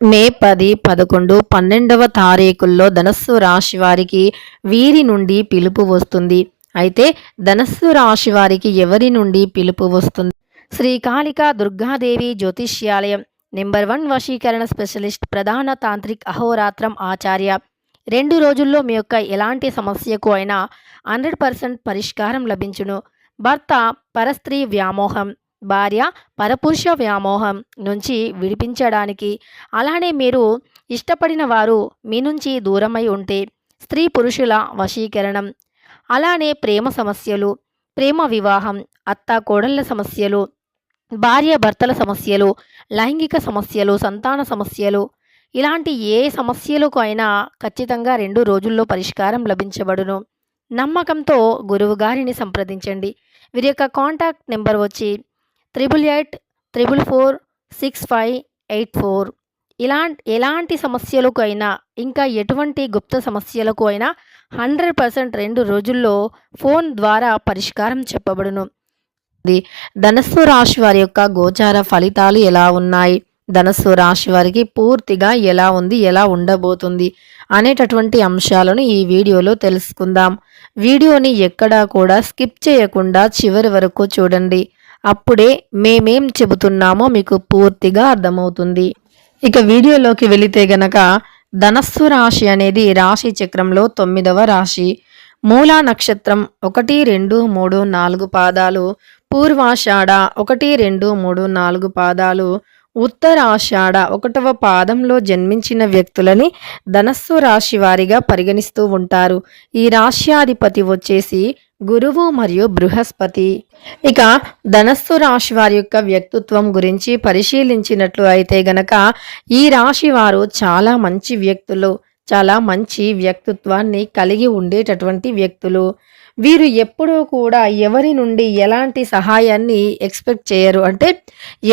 మే పది పదకొండు పన్నెండవ తారీఖుల్లో ధనస్సు రాశి వారికి వీరి నుండి పిలుపు వస్తుంది. అయితే ధనస్సు రాశి వారికి ఎవరి నుండి పిలుపు వస్తుంది? శ్రీకాళిక దుర్గాదేవి జ్యోతిష్యాలయం. నెంబర్ వన్ వశీకరణ స్పెషలిస్ట్ ప్రధాన తాంత్రిక్ అహోరాత్రం ఆచార్య. రెండు రోజుల్లో మీ యొక్క ఎలాంటి సమస్యకు అయినా హండ్రెడ్ పర్సెంట్ పరిష్కారం లభించును. భర్త పరస్త్రీ వ్యామోహం. భార్య పరపురుష వ్యామోహం నుంచి విడిపించడానికి. అలానే మీరు ఇష్టపడిన వారు మీ నుంచి దూరమై ఉంటే స్త్రీ పురుషుల వశీకరణం. అలానే ప్రేమ సమస్యలు ప్రేమ వివాహం అత్త కోడళ్ళ సమస్యలు భార్య భర్తల సమస్యలు లైంగిక సమస్యలు సంతాన సమస్యలు ఇలాంటి ఏ సమస్యలకు అయినా ఖచ్చితంగా రెండు రోజుల్లో పరిష్కారం లభించబడును. నమ్మకంతో గురువు గారిని సంప్రదించండి. వీరి యొక్క కాంటాక్ట్ నెంబర్ వచ్చి triple eight triple four six five eight four. ఇలాంటి ఎలాంటి సమస్యలకు అయినా ఇంకా ఎటువంటి గుప్త సమస్యలకు అయినా హండ్రెడ్ పర్సెంట్ రెండు రోజుల్లో ఫోన్ ద్వారా పరిష్కారం చెప్పబడును. ధనస్సు రాశి వారి యొక్క గోచార ఫలితాలు ఎలా ఉన్నాయి? ధనస్సు రాశి వారికి పూర్తిగా ఎలా ఉంది? ఎలా ఉండబోతుంది? అనేటటువంటి అంశాలను ఈ వీడియోలో తెలుసుకుందాం. వీడియోని ఎక్కడా కూడా స్కిప్ చేయకుండా చివరి వరకు చూడండి. అప్పుడే మేమేం చెబుతున్నామో మీకు పూర్తిగా అర్థమవుతుంది. ఇక వీడియోలోకి వెళితే గనక ధనస్సు రాశి అనేది రాశి చక్రంలో తొమ్మిదవ రాశి. మూలా నక్షత్రం ఒకటి రెండు మూడు నాలుగు పాదాలు. పూర్వాషాఢ ఒకటి రెండు మూడు నాలుగు పాదాలు. ఉత్తరాషాఢ ఒకటవ పాదంలో జన్మించిన వ్యక్తులని ధనస్సు రాశి వారిగా పరిగణిస్తూ ఉంటారు. ఈ రాశ్యాధిపతి వచ్చేసి గురువు మరియు బృహస్పతి. ఇక ధనస్సు రాశి వారి యొక్క వ్యక్తిత్వం గురించి పరిశీలించినట్లు అయితే గనక ఈ రాశి వారు చాలా మంచి వ్యక్తులు చాలా మంచి వ్యక్తిత్వాన్ని కలిగి ఉండేటటువంటి వ్యక్తులు. వీరు ఎప్పుడూ కూడా ఎవరి నుండి ఎలాంటి సహాయాన్ని ఎక్స్పెక్ట్ చేయరు. అంటే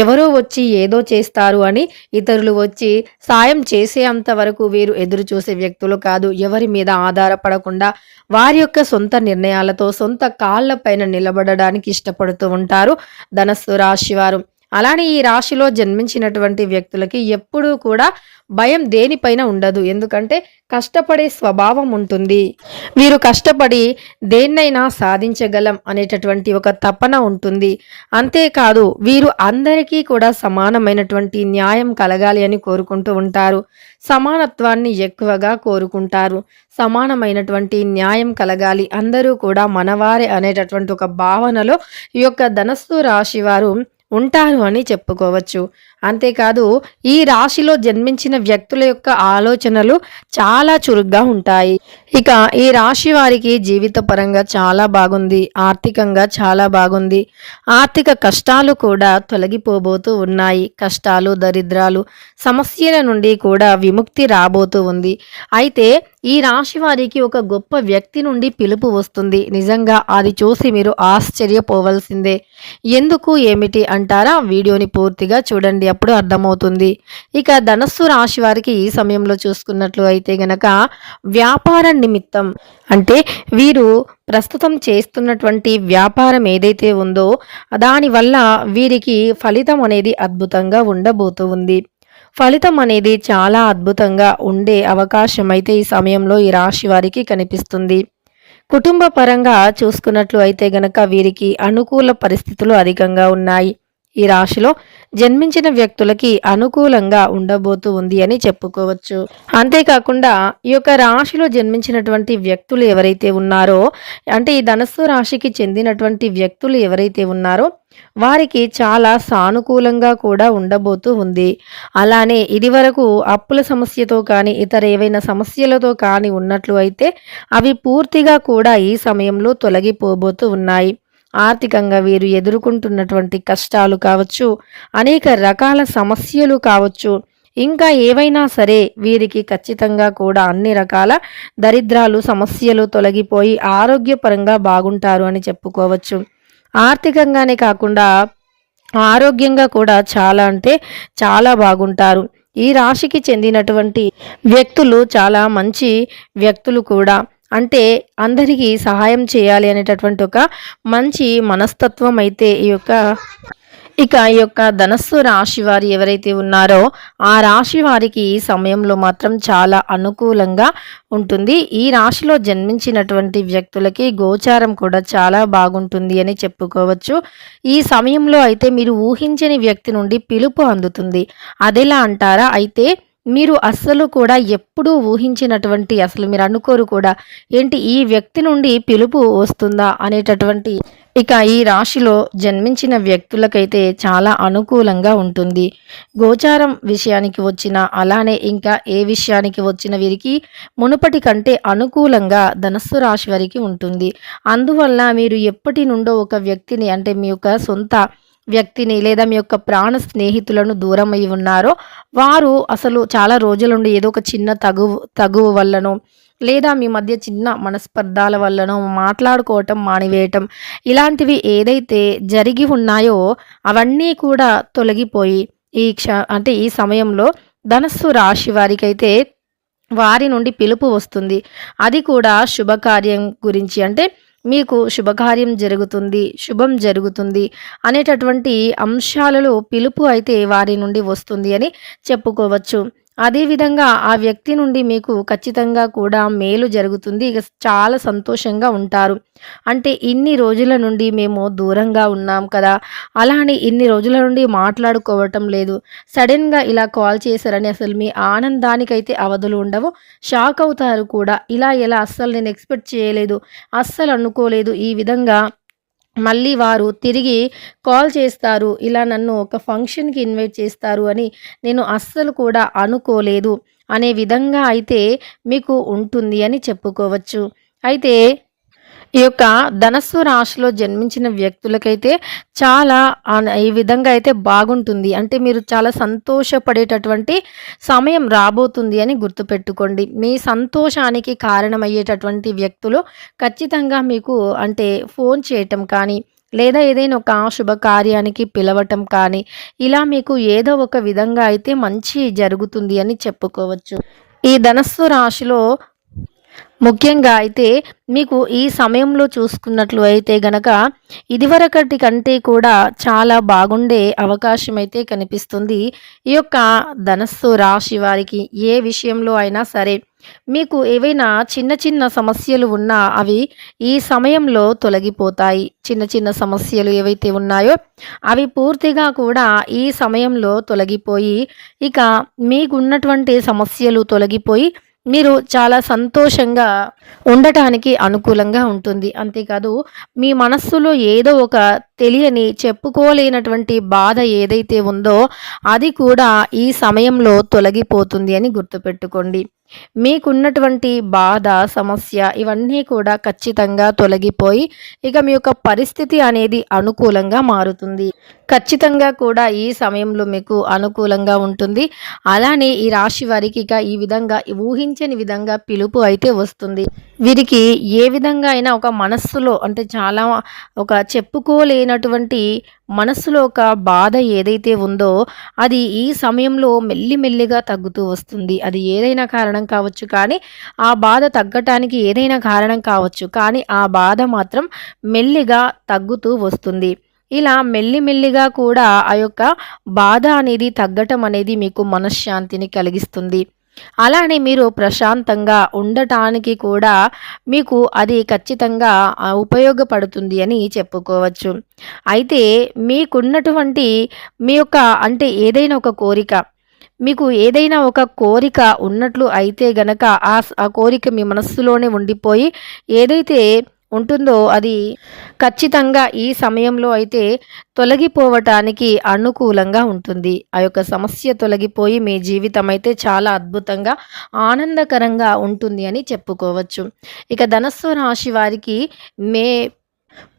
ఎవరో వచ్చి ఏదో చేస్తారు అని ఇతరులు వచ్చి సాయం చేసేంత వరకు వీరు ఎదురు చూసే వ్యక్తులు కాదు. ఎవరి మీద ఆధారపడకుండా వారి యొక్క సొంత నిర్ణయాలతో సొంత కాళ్ళపైన నిలబడడానికి ఇష్టపడుతూ ఉంటారు ధనస్సు రాశివారు వారు. అలానే ఈ రాశిలో జన్మించినటువంటి వ్యక్తులకి ఎప్పుడూ కూడా భయం దేనిపైన ఉండదు. ఎందుకంటే కష్టపడే స్వభావం ఉంటుంది. వీరు కష్టపడి దేన్నైనా సాధించగలం అనేటటువంటి ఒక తపన ఉంటుంది. అంతేకాదు వీరు అందరికీ కూడా సమానమైనటువంటి న్యాయం కలగాలి అని కోరుకుంటూ ఉంటారు. సమానత్వాన్ని ఎక్కువగా కోరుకుంటారు. సమానమైనటువంటి న్యాయం కలగాలి. అందరూ కూడా మనవారే అనేటటువంటి ఒక భావనలో ఈ యొక్క ధనస్సు రాశి వారు ఉంటారు అని చెప్పుకోవచ్చు. అంతేకాదు ఈ రాశిలో జన్మించిన వ్యక్తుల యొక్క ఆలోచనలు చాలా చురుగ్గా ఉంటాయి. ఇక ఈ రాశి వారికి జీవిత పరంగా చాలా బాగుంది. ఆర్థికంగా చాలా బాగుంది. ఆర్థిక కష్టాలు కూడా తొలగిపోబోతూ ఉన్నాయి. కష్టాలు దరిద్రాలు సమస్యల నుండి కూడా విముక్తి రాబోతూ ఉంది. అయితే ఈ రాశి వారికి ఒక గొప్ప వ్యక్తి నుండి పిలుపు వస్తుంది. నిజంగా అది చూసి మీరు ఆశ్చర్యపోవలసిందే. ఎందుకు ఏమిటి అంటారా? వీడియోని పూర్తిగా చూడండి. అప్పుడు అర్థమవుతుంది. ఇక ధనస్సు రాశి వారికి ఈ సమయంలో చూసుకున్నట్లు అయితే గనక వ్యాపార నిమిత్తం అంటే వీరు ప్రస్తుతం చేస్తున్నటువంటి వ్యాపారం ఏదైతే ఉందో దానివల్ల వీరికి ఫలితం అనేది అద్భుతంగా ఉండబోతూ ఉంది. ఫలితం అనేది చాలా అద్భుతంగా ఉండే అవకాశం అయితే ఈ సమయంలో ఈ రాశి వారికి కనిపిస్తుంది. కుటుంబ పరంగా చూసుకున్నట్లు అయితే గనక వీరికి అనుకూల పరిస్థితులు అధికంగా ఉన్నాయి. ఈ రాశిలో జన్మించిన వ్యక్తులకి అనుకూలంగా ఉండబోతూ ఉంది అని చెప్పుకోవచ్చు. అంతేకాకుండా ఈ యొక్క రాశిలో జన్మించినటువంటి వ్యక్తులు ఎవరైతే ఉన్నారో అంటే ఈ ధనస్సు రాశికి చెందినటువంటి వ్యక్తులు ఎవరైతే ఉన్నారో వారికి చాలా సానుకూలంగా కూడా ఉండబోతూ ఉంది. అలానే ఇదివరకు అప్పుల సమస్యతో కానీ ఇతర ఏవైనా సమస్యలతో కానీ ఉన్నట్లు అయితే అవి పూర్తిగా కూడా ఈ సమయంలో తొలగిపోబోతూ ఉన్నాయి. ఆర్థికంగా వీరు ఎదుర్కొంటున్నటువంటి కష్టాలు కావచ్చు అనేక రకాల సమస్యలు కావచ్చు ఇంకా ఏవైనా సరే వీరికి ఖచ్చితంగా కూడా అన్ని రకాల దరిద్రాలు సమస్యలు తొలగిపోయి ఆరోగ్యపరంగా బాగుంటారు అని చెప్పుకోవచ్చు. ఆర్థికంగానే కాకుండా ఆరోగ్యంగా కూడా చాలా అంటే చాలా బాగుంటారు. ఈ రాశికి చెందినటువంటి వ్యక్తులు చాలా మంచి వ్యక్తులు కూడా. అంటే అందరికీ సహాయం చేయాలి అనేటటువంటి ఒక మంచి మనస్తత్వం అయితే ఈ యొక్క ఇక ఈ యొక్క ధనస్సు రాశి వారు ఎవరైతే ఉన్నారో ఆ రాశి వారికి ఈ సమయంలో మాత్రం చాలా అనుకూలంగా ఉంటుంది. ఈ రాశిలో జన్మించినటువంటి వ్యక్తులకి గోచారం కూడా చాలా బాగుంటుంది అని చెప్పుకోవచ్చు. ఈ సమయంలో అయితే మీరు ఊహించని వ్యక్తి నుండి పిలుపు అందుతుంది. అదెలా అంటారా? అయితే మీరు అస్సలు కూడా ఎప్పుడూ ఊహించినటువంటి అసలు మీరు అనుకోరు కూడా ఏంటి ఈ వ్యక్తి నుండి పిలుపు వస్తుందా అనేటటువంటి ఇక ఈ రాశిలో జన్మించిన వ్యక్తులకైతే చాలా అనుకూలంగా ఉంటుంది. గోచారం విషయానికి వచ్చిన అలానే ఇంకా ఏ విషయానికి వచ్చిన వీరికి మునుపటి కంటే అనుకూలంగా ధనస్సు రాశి వారికి ఉంటుంది. అందువల్ల మీరు ఎప్పటి నుండో ఒక వ్యక్తిని అంటే మీ యొక్క సొంత వ్యక్తిని లేదా మీ యొక్క ప్రాణ స్నేహితులను దూరం అయి ఉన్నారో వారు అసలు చాలా రోజుల నుండి ఏదో ఒక చిన్న తగు తగువు వల్లనో లేదా మీ మధ్య చిన్న మనస్పర్ధాల వల్లనో మాట్లాడుకోవటం మానివేయటం ఇలాంటివి ఏదైతే జరిగి ఉన్నాయో అవన్నీ కూడా తొలగిపోయి ఈ క్ష అంటే ఈ సమయంలో ధనస్సు రాశి వారికైతే వారి నుండి పిలుపు వస్తుంది. అది కూడా శుభకార్యం గురించి. అంటే మీకు శుభకార్యం జరుగుతుంది శుభం జరుగుతుంది అనేటటువంటి అంశాలలో పిలుపు అయితే వారి నుండి వస్తుంది అని చెప్పుకోవచ్చు. అదేవిధంగా ఆ వ్యక్తి నుండి మీకు ఖచ్చితంగా కూడా మేలు జరుగుతుంది. ఇక చాలా సంతోషంగా ఉంటారు. అంటే ఇన్ని రోజుల నుండి మేము దూరంగా ఉన్నాం కదా. అలా అని ఇన్ని రోజుల నుండి మాట్లాడుకోవటం లేదు. సడన్గా ఇలా కాల్ చేశారని అసలు మీ ఆనందానికైతే అవధులు ఉండవు. షాక్ అవుతారు కూడా. ఇలా ఎలా అస్సలు నేను ఎక్స్పెక్ట్ చేయలేదు. అస్సలు అనుకోలేదు. ఈ విధంగా మళ్ళీ వారు తిరిగి కాల్ చేస్తారు ఇలా నన్ను ఒక ఫంక్షన్కి ఇన్వైట్ చేస్తారు అని నేను అస్సలు కూడా అనుకోలేదు. అనే విధంగా అయితే మీకు ఉంటుంది అని చెప్పుకోవచ్చు. అయితే ఈ యొక్క ధనస్సు రాశిలో జన్మించిన వ్యక్తులకైతే చాలా ఈ విధంగా అయితే బాగుంటుంది. అంటే మీరు చాలా సంతోషపడేటటువంటి సమయం రాబోతుంది అని గుర్తుపెట్టుకోండి. మీ సంతోషానికి కారణమయ్యేటటువంటి వ్యక్తులు ఖచ్చితంగా మీకు అంటే ఫోన్ చేయటం కానీ లేదా ఏదైనా ఒక శుభకార్యానికి పిలవటం కానీ ఇలా మీకు ఏదో ఒక విధంగా అయితే మంచి జరుగుతుంది అని చెప్పుకోవచ్చు. ఈ ధనస్సు రాశిలో ముఖ్యంగా అయితే మీకు ఈ సమయంలో చూసుకున్నట్లు అయితే గనక ఇదివరకటి కంటే కూడా చాలా బాగుండే అవకాశం అయితే కనిపిస్తుంది. ఈ యొక్క ధనస్సు రాశి వారికి ఏ విషయంలో అయినా సరే మీకు ఏవైనా చిన్న చిన్న సమస్యలు ఉన్నా అవి ఈ సమయంలో తొలగిపోతాయి. చిన్న చిన్న సమస్యలు ఏవైతే ఉన్నాయో అవి పూర్తిగా కూడా ఈ సమయంలో తొలగిపోయి ఇక మీకున్నటువంటి సమస్యలు తొలగిపోయి మీరు చాలా సంతోషంగా ఉండటానికి అనుకూలంగా ఉంటుంది. అంతేకాదు మీ మనస్సులో ఏదో ఒక తెలియని చెప్పుకోలేనటువంటి బాధ ఏదైతే ఉందో అది కూడా ఈ సమయంలో తొలగిపోతుంది అని గుర్తుపెట్టుకోండి. మీకున్నటువంటి బాధ సమస్య ఇవన్నీ కూడా ఖచ్చితంగా తొలగిపోయి ఇక మీ యొక్క పరిస్థితి అనేది అనుకూలంగా మారుతుంది. ఖచ్చితంగా కూడా ఈ సమయంలో మీకు అనుకూలంగా ఉంటుంది. అలానే ఈ రాశి వారికి ఇక ఈ విధంగా ఊహించని విధంగా పిలుపు అయితే వస్తుంది. వీరికి ఏ విధంగా అయినా ఒక మనస్సులో అంటే చాలా ఒక చెప్పుకోలేనటువంటి మనస్సులో ఒక బాధ ఏదైతే ఉందో అది ఈ సమయంలో మెల్లిమెల్లిగా తగ్గుతూ వస్తుంది. అది ఏదైనా కారణం కావచ్చు కానీ ఆ బాధ తగ్గటానికి ఏదైనా కారణం కావచ్చు కానీ ఆ బాధ మాత్రం మెల్లిగా తగ్గుతూ వస్తుంది. ఇలా మెల్లిమెల్లిగా కూడా ఆ యొక్క బాధ అనేది తగ్గటం అనేది మీకు మనశ్శాంతిని కలిగిస్తుంది. అలానే మీరు ప్రశాంతంగా ఉండటానికి కూడా మీకు అది ఖచ్చితంగా ఉపయోగపడుతుంది అని చెప్పుకోవచ్చు. అయితే మీకున్నటువంటి మీ యొక్క అంటే ఏదైనా ఒక కోరిక మీకు ఏదైనా ఒక కోరిక ఉన్నట్లు అయితే గనక ఆ కోరిక మీ మనస్సులోనే ఉండిపోయి ఏదైతే ఉంటుందో అది ఖచ్చితంగా ఈ సమయంలో అయితే తొలగిపోవటానికి అనుకూలంగా ఉంటుంది. ఆ యొక్క సమస్య తొలగిపోయి మీ జీవితం అయితే చాలా అద్భుతంగా ఆనందకరంగా ఉంటుంది అని చెప్పుకోవచ్చు. ఇక ధనస్సు రాశి వారికి మే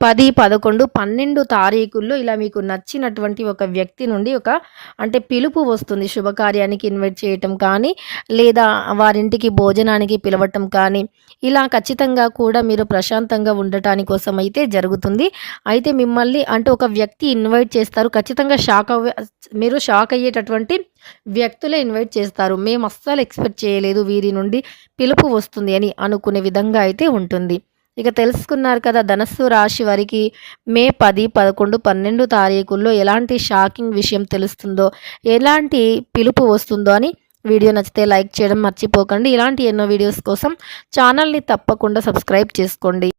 పది పదకొండు పన్నెండు తారీఖుల్లో ఇలా మీకు నచ్చినటువంటి ఒక వ్యక్తి నుండి ఒక అంటే పిలుపు వస్తుంది. శుభకార్యానికి ఇన్వైట్ చేయటం కానీ లేదా వారింటికి భోజనానికి పిలవటం కానీ ఇలా ఖచ్చితంగా కూడా మీరు ప్రశాంతంగా ఉండటాని కోసం అయితే జరుగుతుంది. అయితే మిమ్మల్ని అంటే ఒక వ్యక్తి ఇన్వైట్ చేస్తారు. ఖచ్చితంగా షాక్ అవ్వే మీరు షాక్ అయ్యేటటువంటి వ్యక్తులే ఇన్వైట్ చేస్తారు. మేము అస్సలు ఎక్స్పెక్ట్ చేయలేదు వీరి నుండి పిలుపు వస్తుంది అని అనుకునే విధంగా అయితే ఉంటుంది. ఇక తెలుసుకున్నారు కదా ధనస్సు రాశి వారికి మే పది పదకొండు పన్నెండు తారీఖుల్లో ఎలాంటి షాకింగ్ విషయం తెలుస్తుందో ఎలాంటి పిలుపు వస్తుందో అని వీడియో నచ్చితే లైక్ చేయడం మర్చిపోకండి. ఇలాంటి ఎన్నో వీడియోస్ కోసం ఛానల్ని తప్పకుండా సబ్స్క్రైబ్ చేసుకోండి.